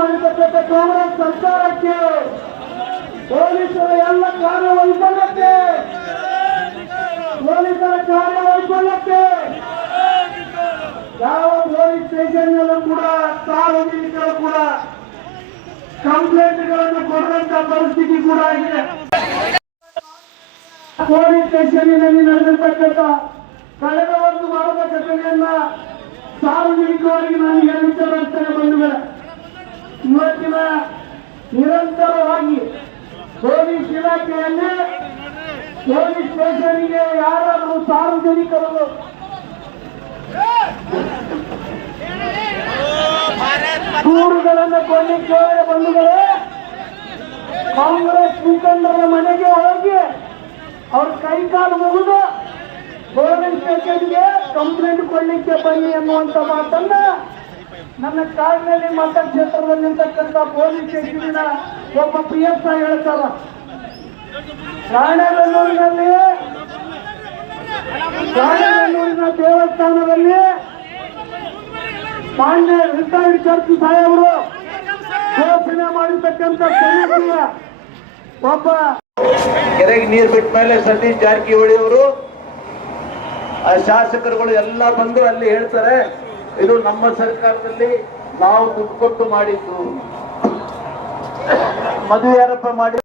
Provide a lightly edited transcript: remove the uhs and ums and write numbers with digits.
ಮಾಡಿರ್ತಕ್ಕಂಥ ಕಾಂಗ್ರೆಸ್ ಸರ್ಕಾರಕ್ಕೆ, ಪೊಲೀಸರ ಎಲ್ಲ ಕಾರ್ಯವೈಫಲ್ಯಕ್ಕೆ, ಪೊಲೀಸರ ಕಾರ್ಯವೈಫಲ್ಯಕ್ಕೆ ಯಾವ ಪೊಲೀಸ್ ಸ್ಟೇಷನ್ ನಲ್ಲೂ ಕೂಡ ಸಾರ್ವಜನಿಕರು ಕೂಡ ಕಂಪ್ಲೇಂಟ್ಗಳನ್ನು ಕೊಡುವಂತ ಪರಿಸ್ಥಿತಿ ಕೂಡ ಆಗಿದೆ. ಪೊಲೀಸ್ ಸ್ಟೇಷನ್ನಲ್ಲಿ ನಡೆದಿರ್ತಕ್ಕಂಥ ಕಳೆದ ಒಂದು ವಾರದ ಘಟನೆಯನ್ನ ಸಾರ್ವಜನಿಕವಾಗಿ ನಾನು ಹೇಳುತ್ತೇನೆ ಬಂಧುಗಳೇ. ಇವತ್ತಿನ ನಿರಂತರವಾಗಿ ಪೊಲೀಸ್ ಇಲಾಖೆಯಲ್ಲಿ ಪೊಲೀಸ್ ಸ್ಟೇಷನ್ಗೆ ಯಾರಾದರೂ ಸಾರ್ವಜನಿಕರು ದೂರುಗಳನ್ನು ಕೊಡಲಿಕ್ಕೆ ಬಂಧುಗಳೇ, ಕಾಂಗ್ರೆಸ್ ಮುಖಂಡರ ಮನೆಗೆ ಹೋಗಿ ಅವ್ರ ಕೈಕಾಲು ಮುಗಿದು ಪೊಲೀಸ್ ಸ್ಟೇಷನ್ಗೆ ಕಂಪ್ಲೇಂಟ್ ಕೊಡ್ಲಿಕ್ಕೆ ಬನ್ನಿ ಅನ್ನುವಂತ ಮಾತನ್ನ ನನ್ನ ಕಾಡಿನಲ್ಲಿ ಮತಕ್ಷೇತ್ರದಲ್ಲಿ ನಿಂತಕ್ಕಂಥ ಪೊಲೀಸ್ ಸ್ಟೇಷನಿನ ಒಬ್ಬ PSI ಹೇಳ್ತಾರ. ರಾಣೆಬೆನ್ನೂರಿನ ದೇವಸ್ಥಾನದಲ್ಲಿ ಪಾಂಡ್ಯ ರಿಟೈರ್ಡ್ ಚರ್ಚ್ ಸಾಹೇಬರು ಘೋಷಣೆ ಮಾಡಿರ್ತಕ್ಕಂಥ ಸಮಿತಿಯ ಒಬ್ಬ ಕೆರೆಗೆ ನೀರು ಬಿಟ್ಟ ಮೇಲೆ ಸತೀಶ್ ಜಾರಕಿಹೊಳಿ ಅವರು ಆ ಶಾಸಕರುಗಳು ಎಲ್ಲ ಬಂದು ಅಲ್ಲಿ ಹೇಳ್ತಾರೆ, ಇದು ನಮ್ಮ ಸರ್ಕಾರದಲ್ಲಿ ನಾವು ದುಡ್ಡು ಕೊಟ್ಟು ಮಾಡಿದ್ದು, ಮದುವೆ ಯಾರಪ್ಪ ಮಾಡಿ